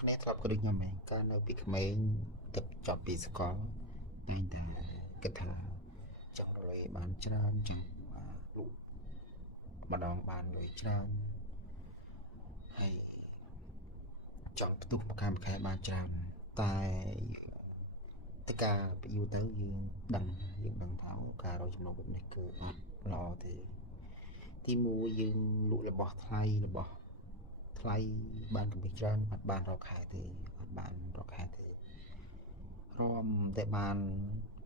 គ្នាធ្លាប់ក៏ដូចខ្ញុំឯងកាលនៅពីក្មេងទឹកចប់ពីស្កលតែងតែគិតថាចង់រលុយបានច្រើនចង់លក់ម្ដងបានលុយច្រើនហើយចង់ផ្ទុះប្រកាន់ប្រខែបានច្រើនតែតែការទៅយូរទៅយើងដឹងថាការរកចំណូលបែបនេះគឺអត់ល្អទេទីមួយយើងលក់របស់ថ្លៃបានកម្រិតច្រើនអត់បានរកខែទេរំតែបាន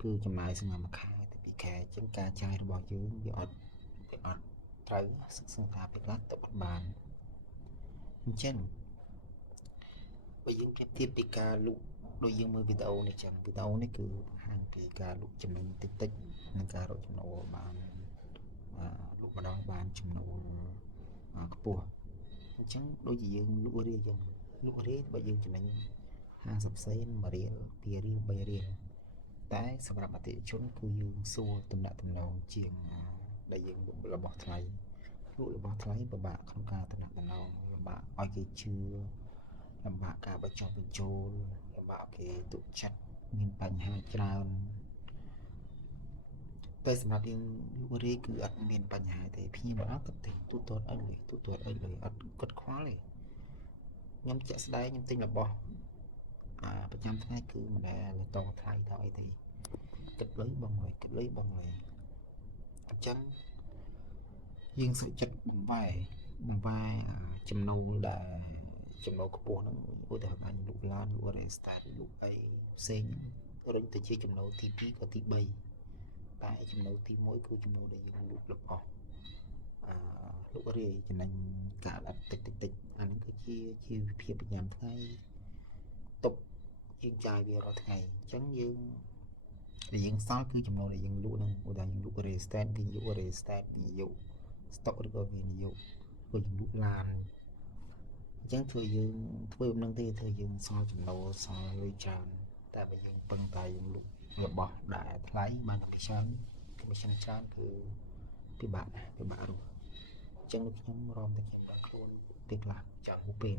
គឺចំណាយសម្រាប់មួយខែទៅពីរខែអញ្ចឹងការចាយរបស់យើងវាអត់ត្រូវសង្ឃថាពេលខ្លះទៅបានអញ្ចឹងបើយើងប្រៀបធៀបពីការលក់ដូចយើងមើលវីដេអូនេះចឹងវីដេអូនេះគឺបង្ហាញពីការលក់ចំណេញតិចនិងការរកចំណូលបានលក់ម្ដងបានចំណូលខ្ពស់អញ្ចឹងដូចជាយើងលក់រាយបើយើងចំណេញ50សេន1រៀល2រៀល3រៀលតែសម្រាប់អតិថិជនគឺយើងសួរតំណងជាងដែលយើងលក់របស់ថ្លៃពិបាកក្នុងការតំណលំបាកឲ្យគេជឿលំបាកការបញ្ចុះបញ្ចូលលំបាកគេទុកចិត្តមានបញ្ហាច្រើនតែសម្រាប់យើងលក់រាយគឺអត់មានបញ្ហាទេភ្ញៀវមកដល់គាត់ទិញទូទាត់ឲ្យលុយអត់គាត់ខ្វល់ទេខ្ញុំជាក់ស្ដែងខ្ញុំទិញរបស់ប្រចាំថ្ងៃគឺមិនដែលតថ្លៃដល់អីទេគិតលុយបងលុយអញ្ចឹងយើងសុខចិត្តបង្វែរចំណូលដែលចំណូលខ្ពស់ហ្នឹងឧទាហរណ៍ថាលក់ឡានលក់រេស្តាតលក់អីផ្សេងរុញទៅជាចំណូលទី2ក៏ទី3តែចំណូលទី1គឺចំណូលដែលយើងលក់របស់លក់រាយចំណេញការអត់តិចអានេះគឺជាជីវភាពប្រចាំថ្ងៃទុកយើងចាយវារាល់ថ្ងៃអញ្ចឹងយើងសល់គឺចំណូលដែលយើងលក់ហ្នឹងឧទាហរណ៍យើងលក់រេស្តាតវិនិយោគស្តុកឬក៏វិនិយោគឬយើងលក់ឡានអញ្ចឹងធ្វើយើងធ្វើមិនទេធ្វើយើងសល់ចំណូលសល់លុយច្រើនតែបើយើងពឹងតែយើងលក់របស់ដែលថ្លៃបានcommissionច្រើនគឺពិបាករស់អញ្ចឹងខ្ញុំរំតែខ្ញុំដាក់ខ្លួនពេលខ្លះចាំពេល